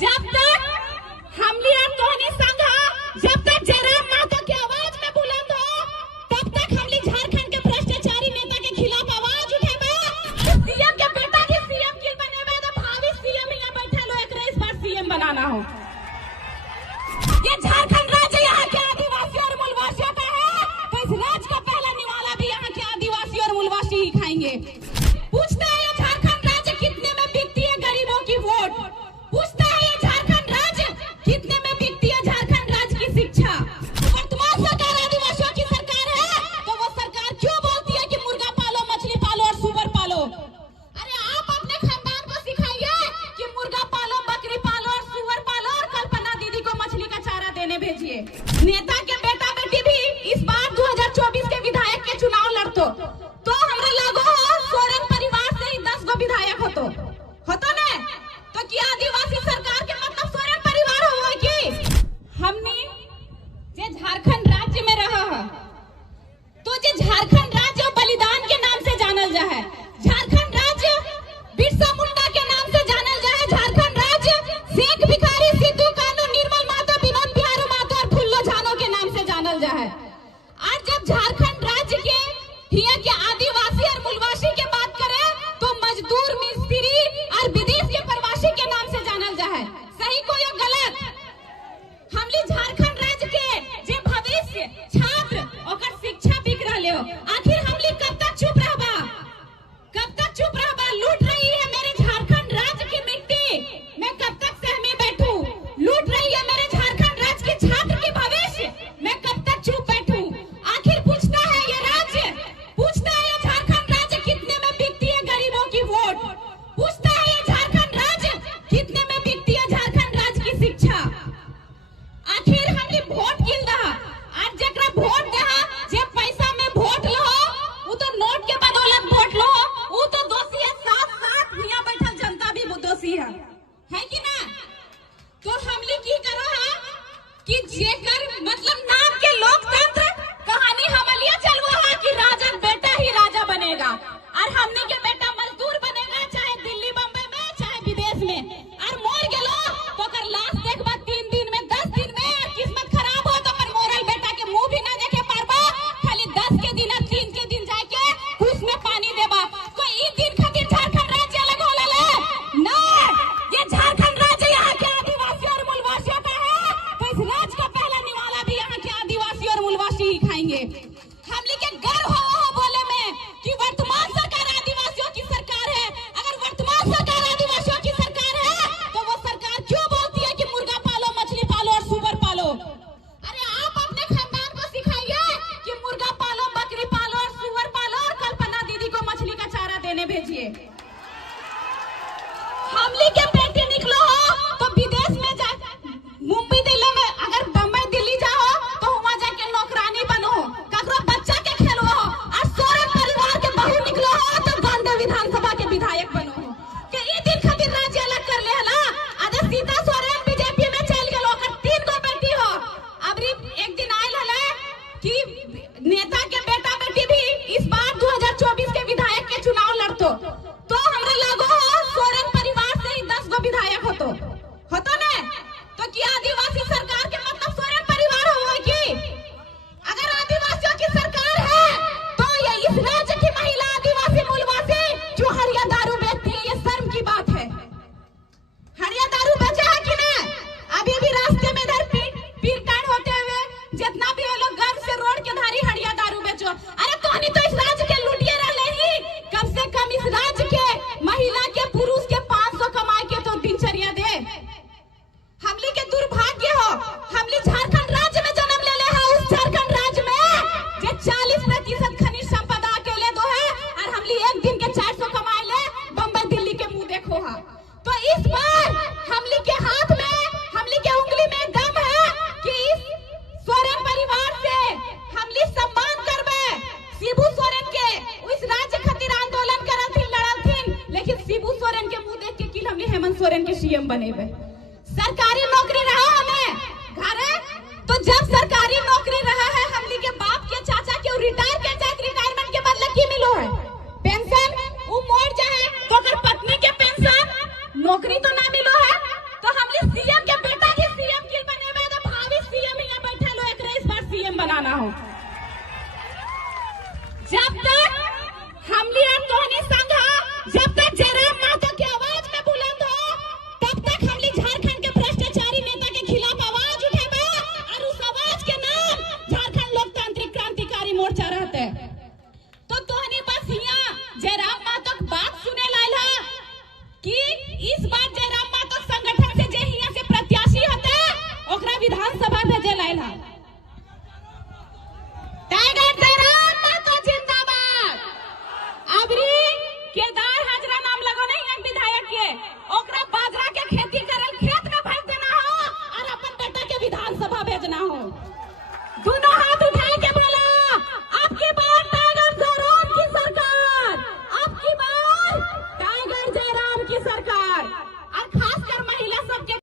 जब तक हमली और तोहनी संघ जब तक जयराम महतो की आवाज में बुलंद हो तब तक हमली झारखंड के भ्रष्टाचारी नेता के खिलाफ आवाज उठेबे। सीएम के बेटा की सीएम किल बनेबे तो भावी सीएम यहाँ बैठल हो, एकरा इस बार सीएम बनाना हो। ये झारखंड राज्य यहाँ के आदिवासी और मूलवासियों का है, तो इस राज्य का पहला निवाला भी यहाँ के आदिवासी और मूलवासी ही खाएंगे। पूछता है ये झारखंड राज्य कितने में बिकती है गरीबों की वोट, पूछता है ये झारखंड राज्य कितने में बिकती है झारखंड राज्य की शिक्षा। वर्तमान सरकार आदिवासियों की सरकार है, तो वो सरकार क्यों बोलती है कि मुर्गा पालो, मछली पालो और सुअर पालो? अरे आप अपने खानदान को सिखाइए कि मुर्गा पालो, बकरी पालो और सुअर पालो और कल्पना दीदी को मछली का चारा देने भेजिए। नेता के बेटा बेटी भी इस बार 2024 के विधायक के चुनाव लड़तो तो हमरा लागो हो सोरेन परिवार से ही 10 गो विधायक होतो ने, तो क्या आदिवासी सरकार के मतलब सोरेन परिवार हो कि हमनी जे झारखंड राज्य में रहा है तो जे झारखंड राज्य बलिदान के नाम से जानल जा है, झारखंड राज्य बिरसा मुंडा के नाम से जानल जा है, झारखंड राज्य शेख भिखारी, सिद्धू कानू, निर्मल महतो, विनोद बिहारी महतो और फुल्लो झानो के नाम से जानल जा है। आज जब झारखंड राज्य के हिया के आदिवासी और मूलवासी के बात करें तो मजदूर, मिस्त्री और विदेश के प्रवासी के नाम से जानल जा है। सही को या गलत? हमली झारखंड राज्य के जे भविष्य छात्र ओकर शिक्षा बिक रहले हो, आखिर हमली कब तक चुप रहबा? कब तक चुप रहबा? लूट रही है मेरे झारखंड राज्य की मिट्टी, मैं कब तक सहमे बैठूं? लूट रही है मेरे झारखंड राज्य के छात्र की भविष्य, मैं कब तक चुप बैठूं? आखिर पूछता है ये राज्य, पूछता है ये झारखंड राज्य कितने में बिकती है गरीबों की वोट, पूछता है ये झारखंड राज्य कितने में बिकती है झारखंड राज्य की शिक्षा। आखिर हमने वोट किन रहा, आज जकरा वोट दहा जे पैसा में वोट लो वो तो नोट के बदौलत वोट लो, वो तो दोषी है, साथ साथ यहाँ बैठल जनता भी दोषी है कि ना? तो हमने की करो है कि जेकर मतलब नाम के लोकतंत्र कहानी हमलिया चलवा है कि राजन बेटा ही राजा बनेगा और हमने के बेटा मजदूर बनेगा, चाहे दिल्ली बम्बई में चाहे विदेश में, और मोर गेलो तो कर लाश देखबा 3 दिन में 10 दिन में, किस्मत खराब हो तो कर मोरल बेटा के मुंह भी ना देखे पारबा, खाली 10 के दिन 3 के दिन जाके कुछ में पानी देबा। कोई ई दिन खातिर झारखंड राज्य अलग होला ले ना, ये झारखंड राज्य यहाँ के आदिवासी और मूलवासियों का है, तो इस राज्य का पहला निवाला भी यहाँ के आदिवासी और मूलवासी ही खाएंगे। हमली के गर्व हो बोले में कि वर्तमान सरकार आदिवासियों की सरकार है। अगर वर्तमान सरकार आदिवासियों की सरकार है तो वो सरकार क्यों बोलती है कि मुर्गा पालो, मछली पालो और सुअर पालो? अरे आप अपने खानदान को सिखाइए कि मुर्गा पालो, बकरी पालो और सुअर पालो और कल्पना दीदी को मछली का चारा देने भेजिए। हमली के बेटे निकलो हो तो विदेश में जा, मुंबई दिल्ली में, अगर बम्बई दिल्ली जाओ तो वहां जाके नौकरानी बनो, ककरो बच्चा के खेलो हो, और सोरेन परिवार के बहू निकलो हो तो गांधी विधानसभा के विधायक बनो के ई दिन खातिर राज्य अलग कर ले हला। आज सीता सोरेन बीजेपी में चल गेलो, ओकर 3 गो बेटी हो। अबरी एक दिन आइल हला कि नेता के बेटा बेटी भी इस बार 2024 के विधायक के चुनाव लड़तो तो हमरा लागो हो सोरेन परिवार से ही 10 गो विधायक होतो ने, तो क्या आदिवासी सरकार के मतलब सोरेन परिवार हो कि? अगर आदिवासियों की सरकार है तो ये इस राज्य की महिला आदिवासी मूलवासी जो हरिया दारू बेचती है, ये शर्म की बात है। हरिया दारू बेचा है कि ना? अभी भी रास्ते में इधर पीरकांड होते हुए जितना भी लोग गर्व से रोड के धारी हरिया दारू बेचो। अरे तोहनी तो इस राज्य के लुटिए रहे ही, कम से कम इस राज्य के महिला के पुरुष के 500 कमाए के तो दिनचर्या दे। हमली के दुर्भाग्य हो, हमली झारखंड राज्य में जन्म ले है, उस झारखंड राज्य में जे 40% खनिज संपदा अकेले दो है, और हमली एक दिन के 400 कमाए ले बम्बई दिल्ली के मुंह देखो हा। तो इस बार हमली के हाथ में, हमली के उंगली में दम है कि इस सोरेन परिवार से हमली सम्मान करबे। शिबू सोरेन के इस राज्य खातिर आंदोलन करथिन, लड़थिन, लेकिन शिबू सोरेन के मुंह देख के कि हमली हेमंत सोरेन के सीएम बनेबे। सरकारी नौकरी रहा हमें घरे, तो जब सरकारी नौकरी रहा है हमली के बाप के चाचा के रिटायर के जाए, रिटायरमेंट के बदले की मिलो है पेंशन, वो मोड़ जाए तो अगर पत्नी के पेंशन, नौकरी तो ना मिलो है,